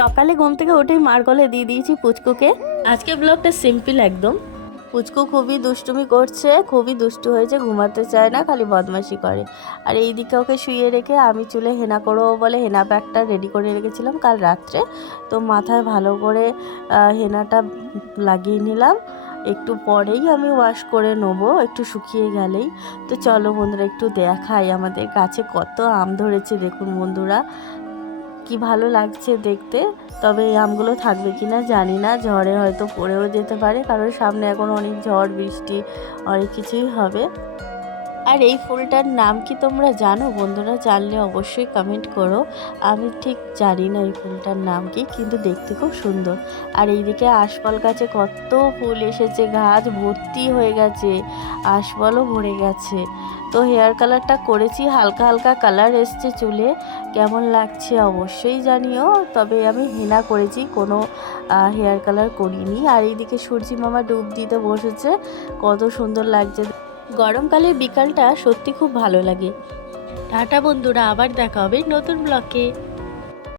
সকালে ঘুম থেকে উঠেই মার গলে দিয়ে দিয়েছি পুচকুকে। আজকে ব্লগটা সিম্পল একদম। পুচকু খুবই দুষ্টুমি করছে খুবই দুষ্টু হয়েছে ঘুমাতে চায় না খালি বদমাশি করে। আর এই দিকে ওকে শুয়ে রেখে আমি চুলে হেনা করব বলে হেনা ব্যাগটা রেডি করে রেখেছিলাম কাল রাত্রে। তো মাথায় ভালো করে হেনাটা লাগিয়ে নিলাম। একটু পরেই আমি ওয়াশ করে নেব একটু শুকিয়ে গেলেই। তো চলো বন্ধুরা একটু দেখাই আমাদের গাছে কত আম ধরেছে দেখুন বন্ধুরা। কি ভালো লাগছে দেখতে, তবে এই আমগুলো থাকবে কি না জানি না। ঝড়ে হয়তো পড়েও যেতে পারে, কারণ সামনে এখন অনেক ঝড়, বৃষ্টি, অনেক কিছুই হবে। আর এই ফুলটার নাম কি তোমরা জানো? বন্ধুরা জানলে অবশ্যই কমেন্ট করো। আমি ঠিক জানি না এই ফুলটার নাম কি, কিন্তু দেখতে খুব সুন্দর। আর এইদিকে আশফল গাছে কত ফুল এসেছে, গাছ ভর্তি হয়ে গেছে আশফলও ভরে গেছে। তো হেয়ার কালারটা করেছি, হালকা হালকা কালার এসছে চুলে। কেমন লাগছে অবশ্যই জানিও, তবে আমি হেনা করেছি, কোনো হেয়ার কালার করিনি। আর এইদিকে সূর্যি মামা ডুব দিতে বসেছে, কত সুন্দর লাগছে গরমকালের বিকালটা সত্যি খুব ভালো লাগে। টাটা বন্ধুরা আবার দেখা হবে নতুন ব্লকে